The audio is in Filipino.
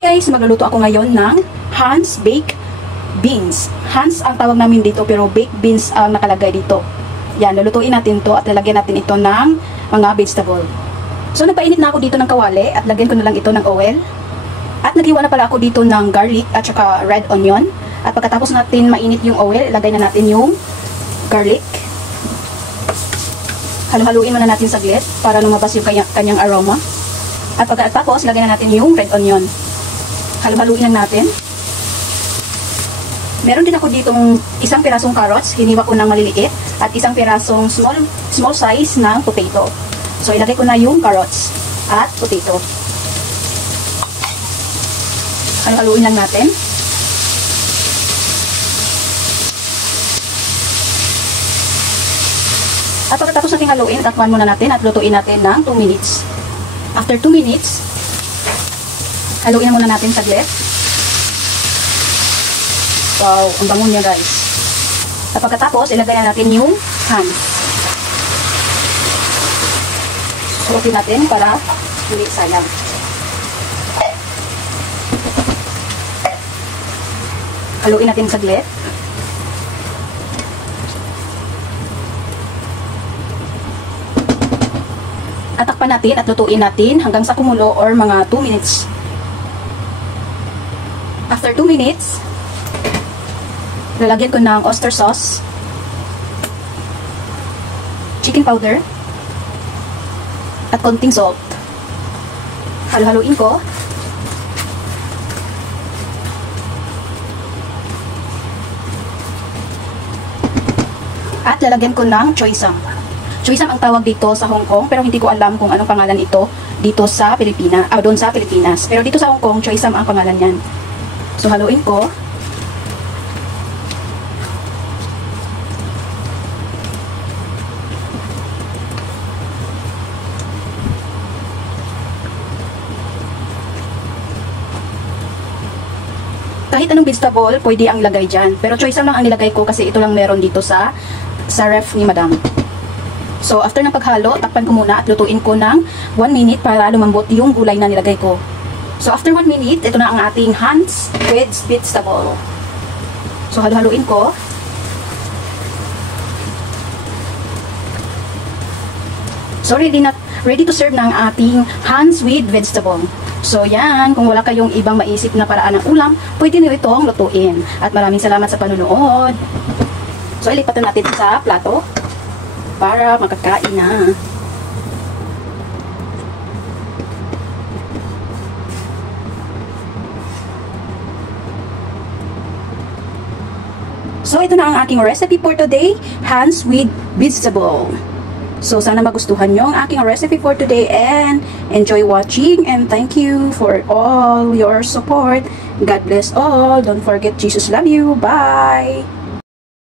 Guys, magluluto ako ngayon ng Hans baked beans. Hans ang tawag namin dito pero baked beans ang nakalagay dito. Yan, lulutuin natin to at lalagyan natin ito ng mga vegetable. So nagpainit na ako dito ng kawali at lagyan ko na lang ito ng oil. At naghiwa na pala ako dito ng garlic at saka red onion. At pagkatapos natin mainit yung oil, ilagay na natin yung garlic. Halu-haluin muna natin saglit para lumabas yung kanyang aroma. At pagkatapos, ilagay na natin yung red onion. Halu-haluin lang natin. Meron din ako dito isang pirasong carrots, hiniwa ko ng maliliit, at isang pirasong small size ng potato. So, ilagay ko na yung carrots at potato. Halu-haluin lang natin. At pagkatapos natin haluin, takpan muna natin at lutuin natin ng 2 minutes. After 2 minutes, haluin muna natin saglit. Wow, ang bango niya guys. At pagkatapos, ilagay na natin yung Hans. Sulutin natin para hindi sayang. Haluin natin saglit. At takpan natin at lutuin natin hanggang sa kumulo or mga 2 minutes. After 2 minutes, lalagyan ko ng oyster sauce, chicken powder, at konting salt. Halu-haluin ko. At lalagyan ko ng choy sam. Choy sam ang tawag dito sa Hong Kong, pero hindi ko alam kung anong pangalan ito dito sa Pilipinas, doon sa Pilipinas. Pero dito sa Hong Kong, choy sam ang pangalan niyan. So, haluin ko. Kahit anong vegetable, pwede ang ilagay dyan. Pero choy sam lang ang nilagay ko kasi ito lang meron dito sa ref ni Madam. So, after ng paghalo, takpan ko muna at lutuin ko ng 1 minute para lumambot yung gulay na nilagay ko. So, after 1 minute, ito na ang ating Hans with vegetable. So, halu-haluin ko. So, ready to serve na ang ating Hans with vegetable. So, yan. Kung wala kayong ibang maisip na paraan ng ulam, pwede nyo itong lutuin. At maraming salamat sa panunood. So, ilipatan natin sa plato para makakain na. So, ito na ang aking recipe for today, Hans with vegetable. So, sana magustuhan nyo ang aking recipe for today and enjoy watching and thank you for all your support. God bless all. Don't forget, Jesus love you. Bye!